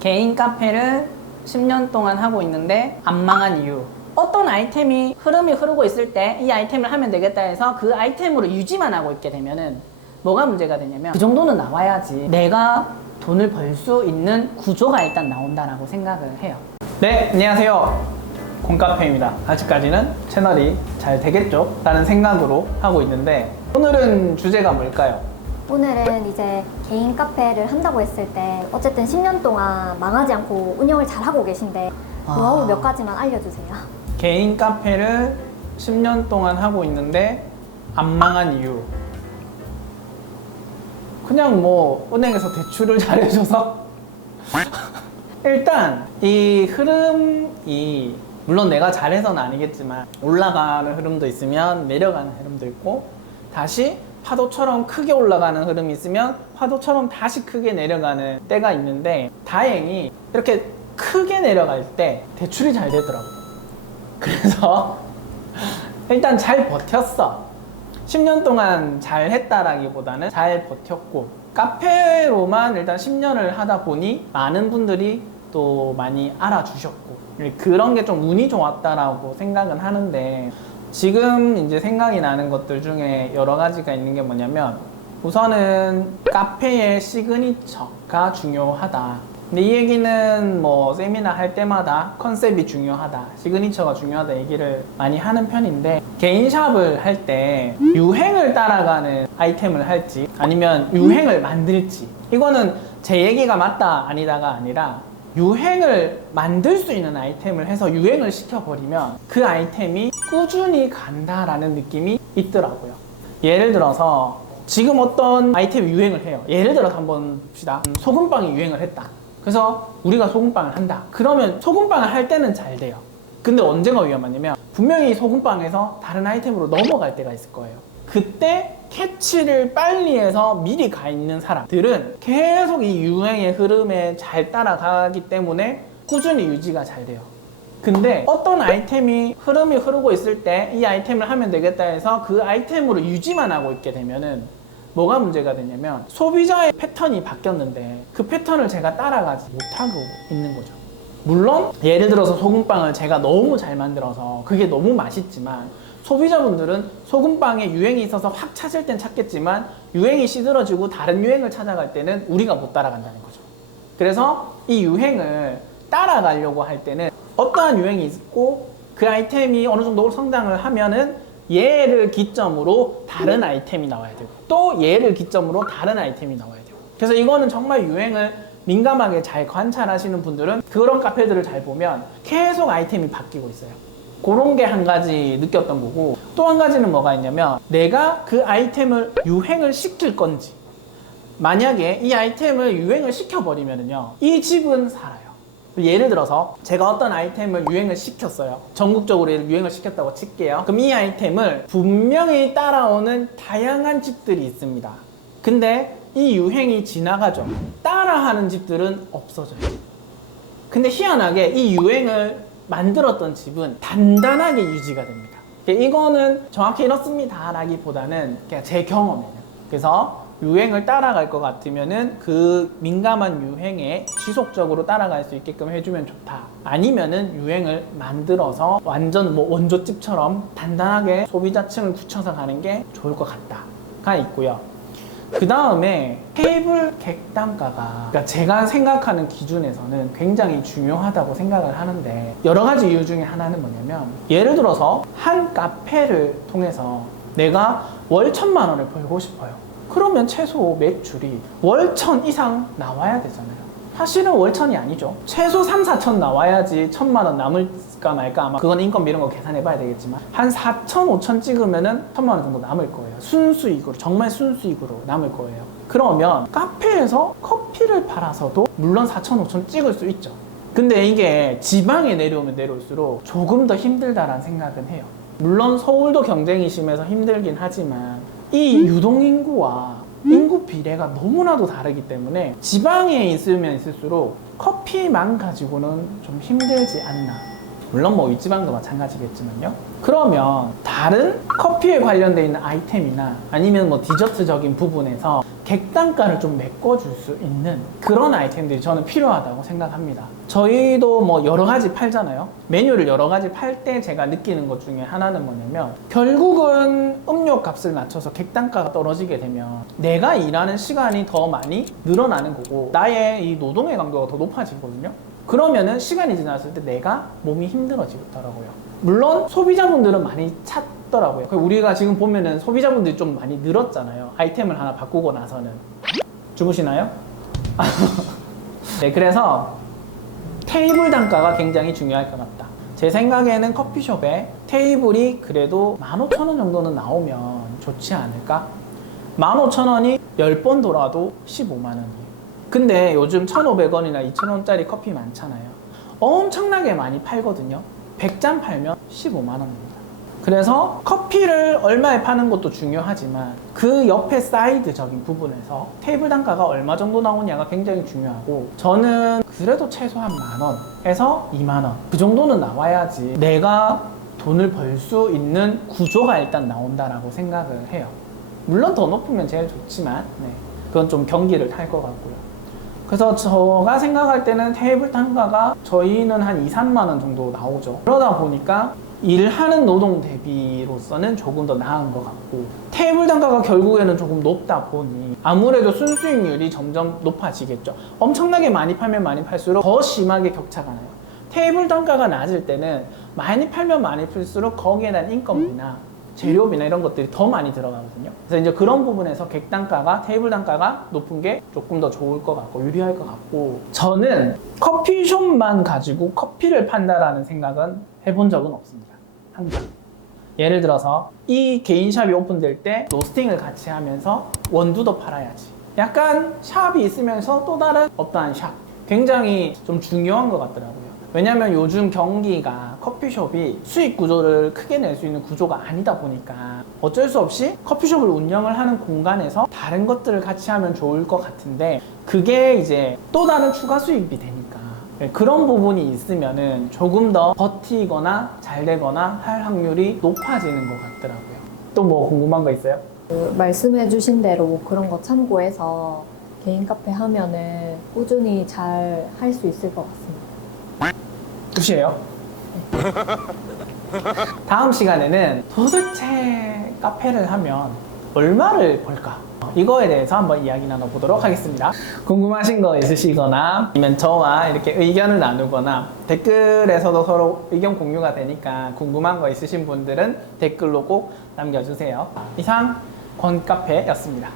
개인 카페를 10년 동안 하고 있는데 안 망한 이유. 어떤 아이템이 흐름이 흐르고 있을 때 이 아이템을 하면 되겠다 해서 그 아이템으로 유지만 하고 있게 되면은 뭐가 문제가 되냐면 그 정도는 나와야지 내가 돈을 벌 수 있는 구조가 일단 나온다라고 생각을 해요. 네, 안녕하세요. 콩카페입니다. 아직까지는 채널이 잘 되겠죠? 라는 생각으로 하고 있는데 오늘은 주제가 뭘까요? 오늘은 이제 개인 카페를 한다고 했을 때 어쨌든 10년 동안 망하지 않고 운영을 잘 하고 계신데 노하우 몇 가지만 알려주세요. 개인 카페를 10년 동안 하고 있는데 안 망한 이유. 그냥 뭐 은행에서 대출을 잘해줘서 일단 이 흐름이 물론 내가 잘해서는 아니겠지만 올라가는 흐름도 있으면 내려가는 흐름도 있고 다시 파도처럼 크게 올라가는 흐름이 있으면 파도처럼 다시 크게 내려가는 때가 있는데 다행히 이렇게 크게 내려갈 때 대출이 잘 되더라고요. 그래서 일단 잘 버텼어. 10년 동안 잘 했다라기보다는 잘 버텼고 카페로만 일단 10년을 하다 보니 많은 분들이 또 많이 알아주셨고 그런 게 좀 운이 좋았다라고 생각은 하는데 지금 이제 생각이 나는 것들 중에 여러 가지가 있는 게 뭐냐면 우선은 카페의 시그니처가 중요하다. 근데 이 얘기는 뭐 세미나 할 때마다 컨셉이 중요하다, 시그니처가 중요하다 얘기를 많이 하는 편인데 개인 샵을 할 때 유행을 따라가는 아이템을 할지 아니면 유행을 만들지 이거는 제 얘기가 맞다 아니다가 아니라 유행을 만들 수 있는 아이템을 해서 유행을 시켜버리면 그 아이템이 꾸준히 간다라는 느낌이 있더라고요. 예를 들어서 지금 어떤 아이템이 유행을 해요. 예를 들어서 한번 봅시다. 소금빵이 유행을 했다. 그래서 우리가 소금빵을 한다. 그러면 소금빵을 할 때는 잘 돼요. 근데 언제가 위험하냐면 분명히 소금빵에서 다른 아이템으로 넘어갈 때가 있을 거예요. 그때 캐치를 빨리 해서 미리 가 있는 사람들은 계속 이 유행의 흐름에 잘 따라가기 때문에 꾸준히 유지가 잘 돼요. 근데 어떤 아이템이 흐름이 흐르고 있을 때 이 아이템을 하면 되겠다 해서 그 아이템으로 유지만 하고 있게 되면은 뭐가 문제가 되냐면 소비자의 패턴이 바뀌었는데 그 패턴을 제가 따라가지 못하고 있는 거죠. 물론 예를 들어서 소금빵을 제가 너무 잘 만들어서 그게 너무 맛있지만 소비자분들은 소금빵에 유행이 있어서 확 찾을 땐 찾겠지만 유행이 시들어지고 다른 유행을 찾아갈 때는 우리가 못 따라간다는 거죠. 그래서 이 유행을 따라가려고 할 때는 어떠한 유행이 있고 그 아이템이 어느 정도 성장을 하면은 얘를 기점으로 다른 아이템이 나와야 되고 또 얘를 기점으로 다른 아이템이 나와야 되고 그래서 이거는 정말 유행을 민감하게 잘 관찰하시는 분들은 그런 카페들을 잘 보면 계속 아이템이 바뀌고 있어요. 그런 게 한 가지 느꼈던 거고 또 한 가지는 뭐가 있냐면 내가 그 아이템을 유행을 시킬 건지 만약에 이 아이템을 유행을 시켜버리면요 이 집은 살아요. 예를 들어서 제가 어떤 아이템을 유행을 시켰어요. 전국적으로 유행을 시켰다고 칠게요. 그럼 이 아이템을 분명히 따라오는 다양한 집들이 있습니다. 근데 이 유행이 지나가죠. 따라하는 집들은 없어져요. 근데 희한하게 이 유행을 만들었던 집은 단단하게 유지가 됩니다. 이거는 정확히 이렇습니다 라기보다는 그냥 제 경험이에요. 그래서 유행을 따라갈 것 같으면은 그 민감한 유행에 지속적으로 따라갈 수 있게끔 해주면 좋다. 아니면은 유행을 만들어서 완전 뭐 원조집처럼 단단하게 소비자층을 굳혀서 가는 게 좋을 것 같다가 있고요. 그 다음에 테이블 객단가가 그러니까 제가 생각하는 기준에서는 굉장히 중요하다고 생각을 하는데 여러 가지 이유 중에 하나는 뭐냐면 예를 들어서 한 카페를 통해서 내가 월 1,000만 원을 벌고 싶어요. 그러면 최소 매출이 월 1,000 이상 나와야 되잖아요. 사실은 월 1,000이 아니죠. 최소 3, 4천 나와야지 1,000만 원 남을까 말까 아마 그건 인건비 이런 거 계산해 봐야 되겠지만 한 4천, 5천 찍으면은 1,000만 원 정도 남을 거예요. 순수익으로, 정말 순수익으로 남을 거예요. 그러면 카페에서 커피를 팔아서도 물론 4천, 5천 찍을 수 있죠. 근데 이게 지방에 내려오면 내려올수록 조금 더 힘들다라는 생각은 해요. 물론 서울도 경쟁이 심해서 힘들긴 하지만 이 유동인구와 인구 비례가 너무나도 다르기 때문에 지방에 있으면 있을수록 커피만 가지고는 좀 힘들지 않나. 물론 뭐 윗지방도 마찬가지겠지만요. 그러면 다른 커피에 관련되어 있는 아이템이나 아니면 뭐 디저트적인 부분에서 객단가를 좀 메꿔줄 수 있는 그런 아이템들이 저는 필요하다고 생각합니다. 저희도 뭐 여러 가지 팔잖아요. 메뉴를 여러 가지 팔 때 제가 느끼는 것 중에 하나는 뭐냐면 결국은 음료 값을 낮춰서 객단가가 떨어지게 되면 내가 일하는 시간이 더 많이 늘어나는 거고 나의 이 노동의 강도가 더 높아지거든요. 그러면은 시간이 지났을 때 내가 몸이 힘들어지더라고요. 물론 소비자분들은 많이 찾더라고요. 우리가 지금 보면은 소비자분들이 좀 많이 늘었잖아요. 아이템을 하나 바꾸고 나서는. 주무시나요? 네, 그래서 테이블 단가가 굉장히 중요할 것 같다. 제 생각에는 커피숍에 테이블이 그래도 15,000원 정도는 나오면 좋지 않을까? 15,000원이 10번 돌아도 15만 원이에요. 근데 요즘 1,500원이나 2,000원짜리 커피 많잖아요. 엄청나게 많이 팔거든요. 100잔 팔면 15만 원입니다. 그래서 커피를 얼마에 파는 것도 중요하지만 그 옆에 사이드적인 부분에서 테이블 단가가 얼마 정도 나오냐가 굉장히 중요하고 저는 그래도 최소한 10,000원에서 2만 원 그 정도는 나와야지 내가 돈을 벌 수 있는 구조가 일단 나온다라고 생각을 해요. 물론 더 높으면 제일 좋지만 네, 그건 좀 경기를 탈 것 같고요. 그래서 제가 생각할 때는 테이블 단가가 저희는 한 2, 3만 원 정도 나오죠. 그러다 보니까 일하는 노동 대비로서는 조금 더 나은 것 같고 테이블 단가가 결국에는 조금 높다 보니 아무래도 순수익률이 점점 높아지겠죠. 엄청나게 많이 팔면 많이 팔수록 더 심하게 격차가 나요. 테이블 단가가 낮을 때는 많이 팔면 많이 팔수록 거기에 대한 인건비나 재료비나 이런 것들이 더 많이 들어가거든요. 그래서 이제 그런 부분에서 객단가가 테이블 단가가 높은 게 조금 더 좋을 것 같고 유리할 것 같고 저는 커피숍만 가지고 커피를 판다라는 생각은 해본 적은 없습니다. 항상 예를 들어서 이 개인샵이 오픈될 때 로스팅을 같이 하면서 원두도 팔아야지. 약간 샵이 있으면서 또 다른 어떠한 샵 굉장히 좀 중요한 것 같더라고요. 왜냐면 요즘 경기가 커피숍이 수익 구조를 크게 낼 수 있는 구조가 아니다 보니까 어쩔 수 없이 커피숍을 운영을 하는 공간에서 다른 것들을 같이 하면 좋을 것 같은데 그게 이제 또 다른 추가 수익이 되니까 그런 부분이 있으면은 조금 더 버티거나 잘 되거나 할 확률이 높아지는 것 같더라고요. 또 뭐 궁금한 거 있어요? 말씀해주신 대로 그런 거 참고해서 개인 카페 하면은 꾸준히 잘 할 수 있을 것 같습니다. 끝이에요. 다음 시간에는 도대체 카페를 하면 얼마를 벌까? 이거에 대해서 한번 이야기 나눠보도록 하겠습니다. 궁금하신 거 있으시거나 아니면 저와 이렇게 의견을 나누거나 댓글에서도 서로 의견 공유가 되니까 궁금한 거 있으신 분들은 댓글로 꼭 남겨주세요. 이상 권카페였습니다.